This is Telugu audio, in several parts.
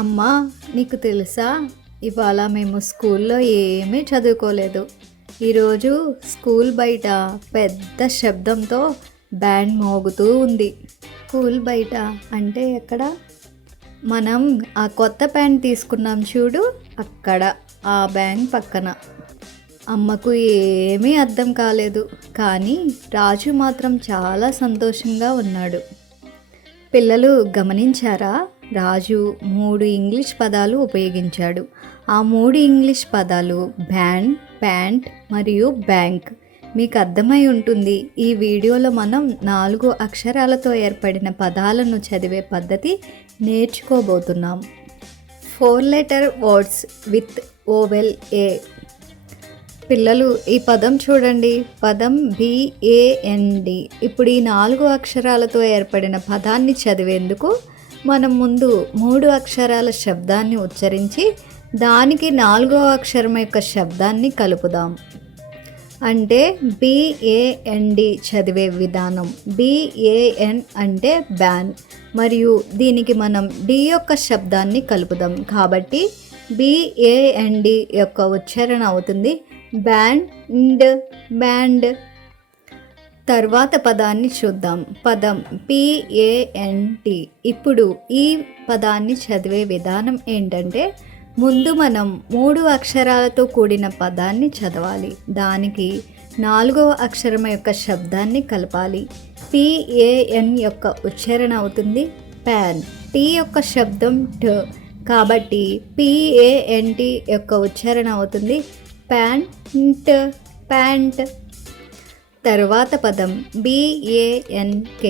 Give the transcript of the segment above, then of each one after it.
అమ్మా, నీకు తెలుసా? ఇవాళ మేము స్కూల్లో ఏమీ చదువుకోలేదు. ఈరోజు స్కూల్ బయట పెద్ద శబ్దంతో బ్యాండ్ మోగుతూ ఉంది. స్కూల్ బయట అంటే ఎక్కడ? మనం ఆ కొత్త ప్యాంట్ తీసుకున్నాం చూడు, అక్కడ ఆ బ్యాంక్ పక్కన. అమ్మకు ఏమీ అర్థం కాలేదు, కానీ రాజు మాత్రం చాలా సంతోషంగా ఉన్నాడు. పిల్లలు గమనించారా? రాజు 3 ఇంగ్లీష్ పదాలు ఉపయోగించాడు. ఆ 3 ఇంగ్లీష్ పదాలు బ్యాండ్, ప్యాంట్ మరియు బ్యాంక్. మీకు అర్థమై ఉంటుంది. ఈ వీడియోలో మనం 4 అక్షరాలతో ఏర్పడిన పదాలను చదివే పద్ధతి నేర్చుకోబోతున్నాం. 4 లెటర్ వర్డ్స్ విత్ ఓవెల్ ఏ. పిల్లలు, ఈ పదం చూడండి. పదం BAND. ఇప్పుడు ఈ 4 అక్షరాలతో ఏర్పడిన పదాన్ని చదివేందుకు మనం ముందు 3 అక్షరాల శబ్దాన్ని ఉచ్చరించి దానికి 4వ అక్షరం యొక్క శబ్దాన్ని కలుపుదాం. అంటే BAND చదివే విధానం. BAN అంటే బ్యాన్, మరియు దీనికి మనం D యొక్క శబ్దాన్ని కలుపుదాం. కాబట్టి BAND యొక్క ఉచ్చారణ అవుతుంది బ్యాండ్, బ్యాండ్. తర్వాత పదాన్ని చూద్దాం. పదం PANT. ఇప్పుడు ఈ పదాన్ని చదివే విధానం ఏంటంటే, ముందు మనం 3 అక్షరాలతో కూడిన పదాన్ని చదవాలి. దానికి 4వ అక్షరం యొక్క శబ్దాన్ని కలపాలి. PAN యొక్క ఉచ్చారణ అవుతుంది ప్యాన్. T యొక్క శబ్దం T, కాబట్టి PANT యొక్క ఉచ్చారణ అవుతుంది ప్యాంట్, ప్యాంట్. తరువాత పదం BANK.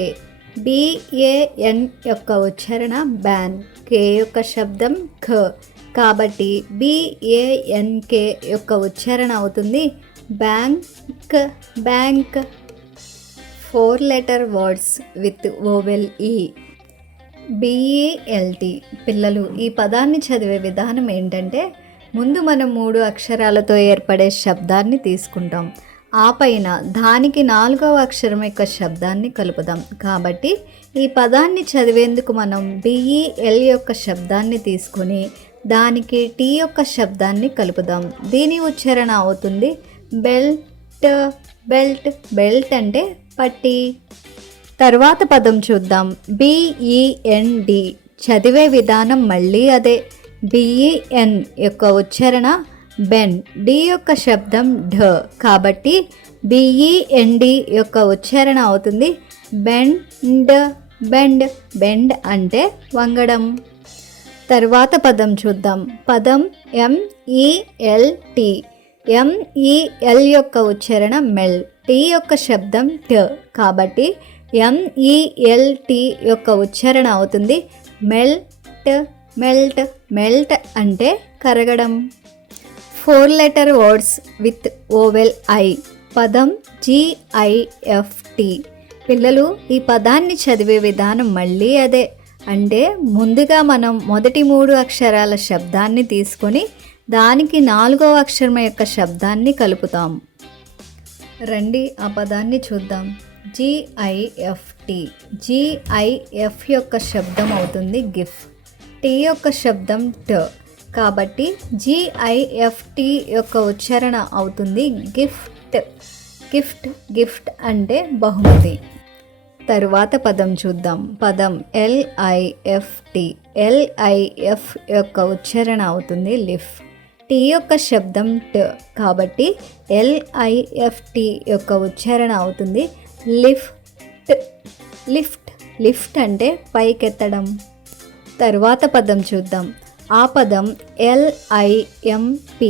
BAN యొక్క ఉచ్చారణ బ్యాన్. K యొక్క శబ్దం ఖ, కాబట్టి BANK యొక్క ఉచ్చారణ అవుతుంది bank, bank. 4 letter words with oval E. BELT. పిల్లలు, ఈ పదాన్ని చదివే విధానం ఏంటంటే, ముందు మనం 3 అక్షరాలతో ఏర్పడే శబ్దాన్ని తీసుకుంటాం. ఆ పైన దానికి 4వ అక్షరం యొక్క శబ్దాన్ని కలుపుదాం. కాబట్టి ఈ పదాన్ని చదివేందుకు మనం BEL యొక్క శబ్దాన్ని తీసుకొని దానికి T యొక్క శబ్దాన్ని కలుపుదాం. దీని ఉచ్చారణ అవుతుంది బెల్ట్, బెల్ట్. బెల్ట్ అంటే పట్టి. తర్వాత పదం చూద్దాం. BEND. చదివే విధానం మళ్ళీ అదే. BEN యొక్క ఉచ్చారణ బెన్. D యొక్క శబ్దం ఢ, కాబట్టి BEND యొక్క ఉచ్చారణ అవుతుంది బెండ్, బెండ్. బెండ్ అంటే వంగడం. తర్వాత పదం చూద్దాం. పదం MELT. MEL యొక్క ఉచ్చారణ మెల్. T యొక్క శబ్దం ట, కాబట్టి MELT యొక్క ఉచ్చారణ అవుతుంది మెల్ట్, మెల్ట్. మెల్ట్ అంటే కరగడం. 4 letter words with oval I. పదం GIFT. పిల్లలు, ఈ పదాన్ని చదివే విధానం మళ్ళీ అదే. అంటే ముందుగా మనం మొదటి 3 అక్షరాల శబ్దాన్ని తీసుకొని దానికి 4వ అక్షరం యొక్క శబ్దాన్ని కలుపుతాం. రండి ఆ పదాన్ని చూద్దాం. GIFT. GIF యొక్క శబ్దం అవుతుంది గిఫ్. T యొక్క శబ్దం ట, కాబట్టి GIFT యొక్క ఉచ్చారణ అవుతుంది గిఫ్ట్, గిఫ్ట్. గిఫ్ట్ అంటే బహుమతి. తరువాత పదం చూద్దాం. పదం LIFT. LIF యొక్క ఉచ్చారణ అవుతుంది లిఫ్. T యొక్క శబ్దం ట, కాబట్టి LIFT యొక్క ఉచ్చారణ అవుతుంది లిఫ్ట్, లిఫ్ట్. లిఫ్ట్ అంటే పైకెత్తడం. తరువాత పదం చూద్దాం. ఆ పదం LIMP.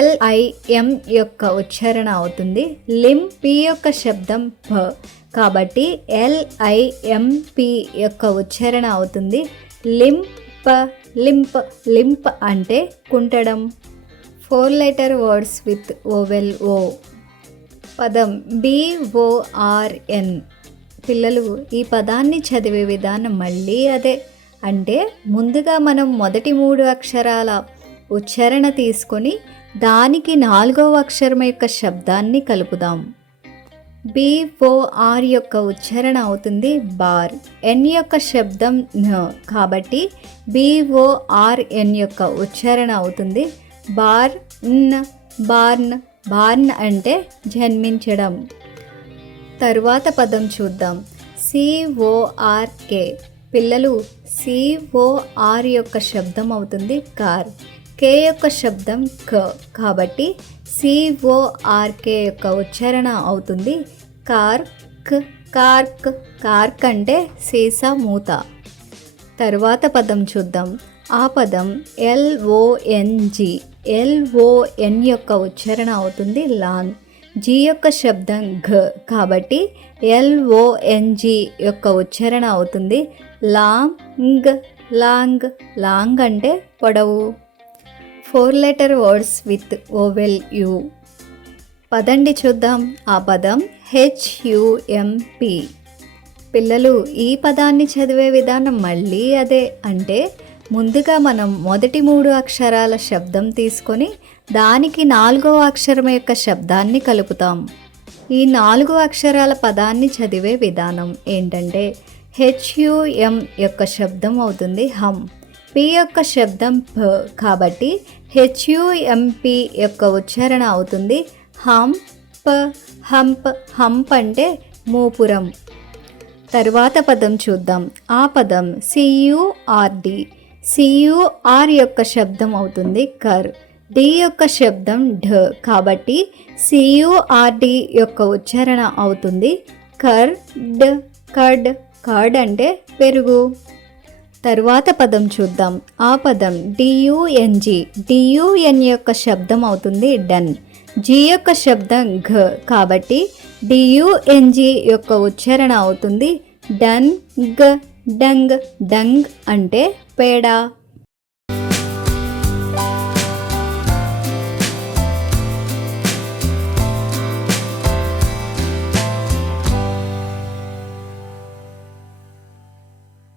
LIM యొక్క ఉచ్చారణ అవుతుంది లిమ్. P యొక్క శబ్దం ప, కాబట్టి LIMP యొక్క ఉచ్చారణ అవుతుంది లింప్, లింప్. లింప్ అంటే కుంటడం. 4 letter words with oval O. పదం BORN. పిల్లలు, ఈ పదాన్ని చదివే విధానం మళ్ళీ అదే. అంటే ముందుగా మనం మొదటి 3 అక్షరాల ఉచ్చారణ తీసుకొని దానికి 4వ అక్షరం యొక్క శబ్దాన్ని కలుపుదాం. BOR యొక్క ఉచ్చారణ అవుతుంది బార్. N యొక్క శబ్దం న కాబట్టి BORN యొక్క ఉచ్చారణ అవుతుంది బార్ న్. బార్న్. బార్న్ అంటే జన్మించడం. తరువాత పదం చూద్దాం. CORK. పిల్లలు COR యొక్క శబ్దం అవుతుంది కార్. K యొక్క శబ్దం క కాబట్టి CORK యొక్క ఉచ్చారణ అవుతుంది కార్క్. కార్క్. కార్క్ అంటే సీసా మూత. తరువాత పదం చూద్దాం. ఆ పదం LONG. LON యొక్క ఉచ్చారణ అవుతుంది లాంగ్. G యొక్క శబ్దం ఘ కాబట్టి LONG యొక్క ఉచ్చారణ అవుతుంది లాంగ్. లాంగ్. లాంగ్ అంటే పొడవు. 4 letter words with oval you. పదండి చూద్దాం. ఆ పదం HUMP. పిల్లలు ఈ పదాన్ని చదివే విధానం మళ్ళీ అదే. అంటే ముందుగా మనం మొదటి 3 అక్షరాల శబ్దం తీసుకొని దానికి 4వ అక్షరం యొక్క శబ్దాన్ని కలుపుతాం. ఈ 4 అక్షరాల పదాన్ని చదివే విధానం ఏంటంటే HUM యొక్క శబ్దం అవుతుంది హమ్. P యొక్క శబ్దం ప కాబట్టి HUMP యొక్క ఉచ్చారణ అవుతుంది హంప్. హంప్. హంప్ అంటే మూపురం. తరువాత పదం చూద్దాం. ఆ పదం CURD. CUR యొక్క శబ్దం అవుతుంది కర్. D యొక్క శబ్దం ఢ కాబట్టి CURD యొక్క ఉచ్చారణ అవుతుంది కర్డ్. కర్డ్. కర్డ్ అంటే పెరుగు. తరువాత పదం చూద్దాం. ఆ పదం DUNG. DUN యొక్క శబ్దం అవుతుంది డన్. G యొక్క శబ్దం ఘ కాబట్టి DUNG యొక్క ఉచ్చారణ అవుతుంది డన్ గ. డంగ్. డంగ్ అంటే పేడ.